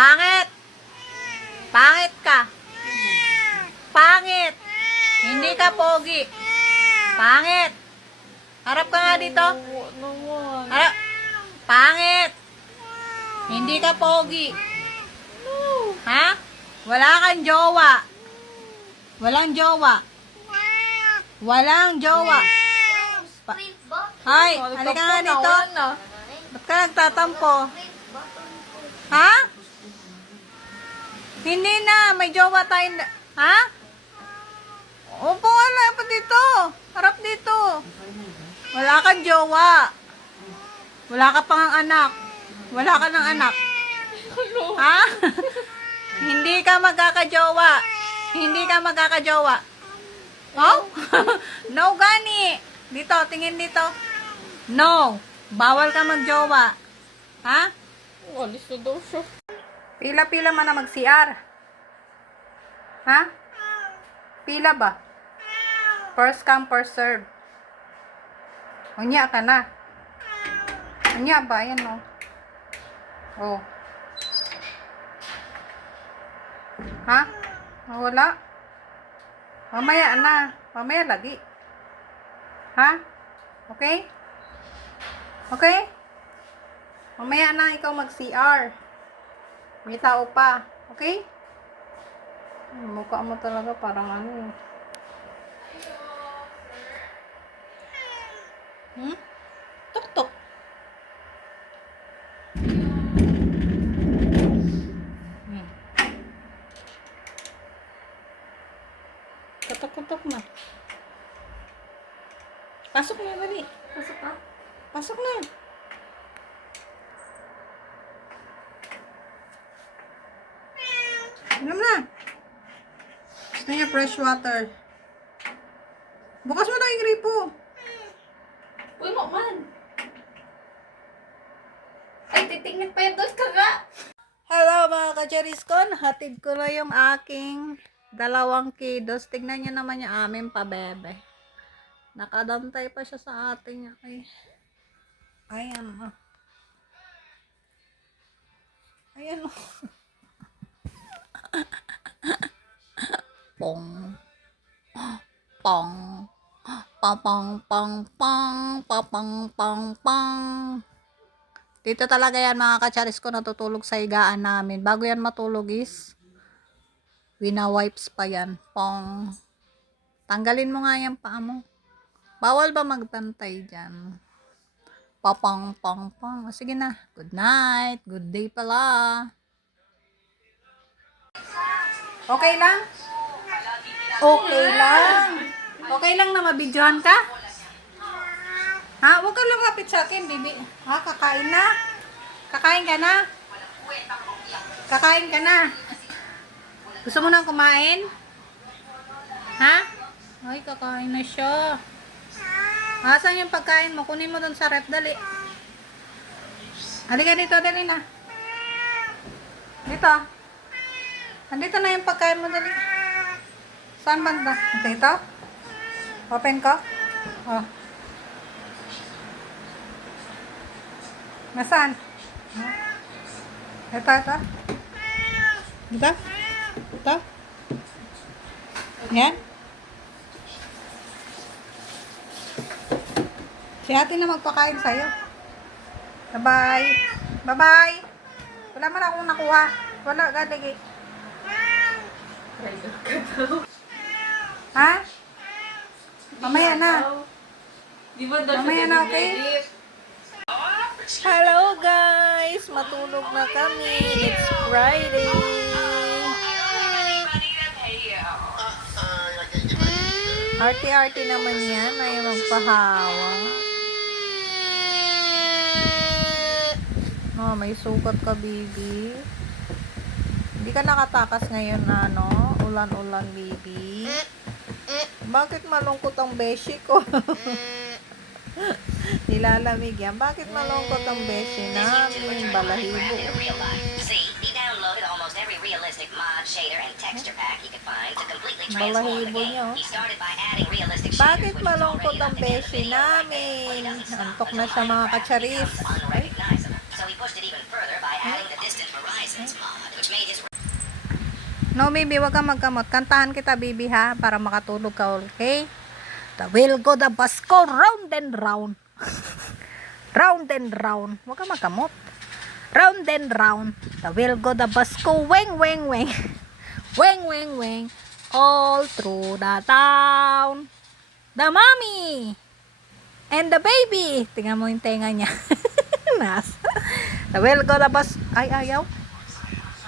Pangit! Pangit ka! Pangit! Hindi ka pogi! Pangit! Harap ka nga dito! Harap! Pangit! Hindi ka pogi! Ha? Wala kang jowa! Walang jowa! Walang jowa! Hoy! Halika nga dito! Ba't ka nagtatampo? Ha? Hindi na, may jowa tayo. Ha? Upo ka na pa dito. Harap dito. Wala kang jowa. Wala ka pang anak. Wala ka ng anak. Ha? Hindi ka magkakajowa. Hindi ka magkakajowa. Oh? No, gani. Dito, tingin dito. No. Bawal ka magjowa. Ha? Alis na daw siya. Pila-pila man na mag-CR. Ha? Pila ba? First come, first serve. Unya ka na. Unya ba? Ayan o. Oh. Ha? Wala? Mamaya na. Mamaya lagi. Ha? Okay? Okay? Mamaya na ikaw mag-CR. May tao pa. Okay? Mukha mo talaga parang ano eh. Tuk-tuk. Katok-katok na. Pasok na, dali. Pasok na. Pasok na. Alam na. Gusto niya fresh water. Bukas mo na yung gripo. Uy, man. Ay, titignan pa yung dos ka nga. Hello mga ka-Cheriskon. Hatid ko na yung aking dalawang kiddos. Tignan nyo naman yung aming pabebe. Nakadantay pa siya sa ating. Ayan o. Ayan o. Pong. Pong. Pang pang pang pang pang pang. Dito talaga yan mga kacharis ko natutulog sa higaan namin. Bago yan matulog is wina-wipes pa yan. Pong. Tanggalin mo nga yan paa mo. Bawal ba magbantay dyan? Papang pang pang. O, sige na. Good night. Good day pala. Okay lang? Okay lang. Okay lang na mabidyohan ka? Ha? Huwag ka lumapit sa akin, bibi. Ha? Kakain na? Kakain ka na? Kakain ka na? Gusto mo nang kumain? Ha? Ay, kakain na siya. Asan yung pagkain mo? Kunin mo dun sa ref, dali. Halika dito, dali na. Dito. Andito na yung pagkain mo, dali. Saan banda? Dito? Open ko? Oh. Nasaan? Ito, ito. Ito? Ito? Yan? Si ate na magpakain sa'yo. Bye-bye. Bye-bye. Wala man akong nakuha. Wala, galigi. Ha? Mamaya na. Di ba daw Mamaya na, okay? Hello guys! Matulog na kami. It's Friday. Arty-arty naman yan. Ayaw magpahawa. Oh, may sukat ka, baby. Hindi ka nakatakas ngayon, ano? Ulan-ulan, baby. Bakit malungkot ang beshi ko? Nilalamig yan. Bakit malungkot ang beshi namin? Balahibo. Balahibo niyo. Bakit malungkot ang beshi namin? Antok na siya mga kacharis. No, baby, wag kang magkamot. Kantahan kita, baby, ha? Para makatulog ka, okay? The wheel go the bus go round and round. Round and round. Wag kang magkamot. Round and round. The wheel go the bus go weng, weng, weng. Weng, weng, weng. All through the town. The mommy and the baby. Tingnan mo yung tenga niya. Nas. The wheel go the bus. Ay, ayaw.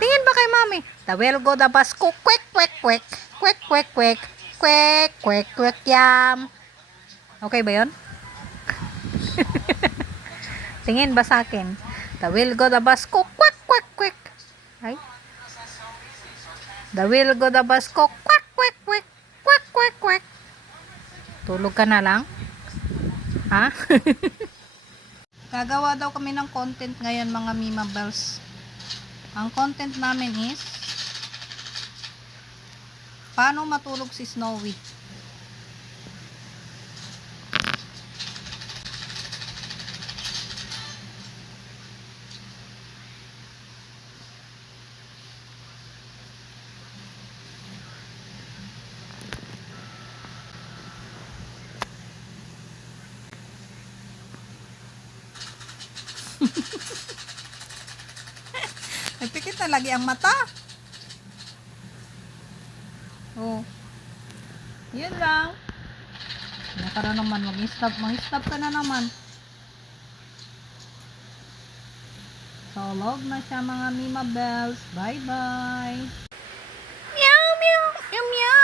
Tingin ba kay mami? The wheel go the bus go quick, quick, quick. Quick, quick, quick. Quick, quick, quick, yam. Okay ba yun? Tingin ba sa akin? The wheel go the bus go quick, quick, quick. Ay. The wheel go the bus go quick, quick, quick. Quick, quick, quick. Tulog ka na lang? Ha? Gagawa daw kami ng content ngayon, mga Mima Bells. Ang content namin is paano matulog si Snowy. Nagpikit na lagi ang mata. Oh. Yun lang. Naka na naman. Mag-stop ka na naman. Solog na siya, mga Mima Bells. Bye-bye. Meow, meow, meow, meow.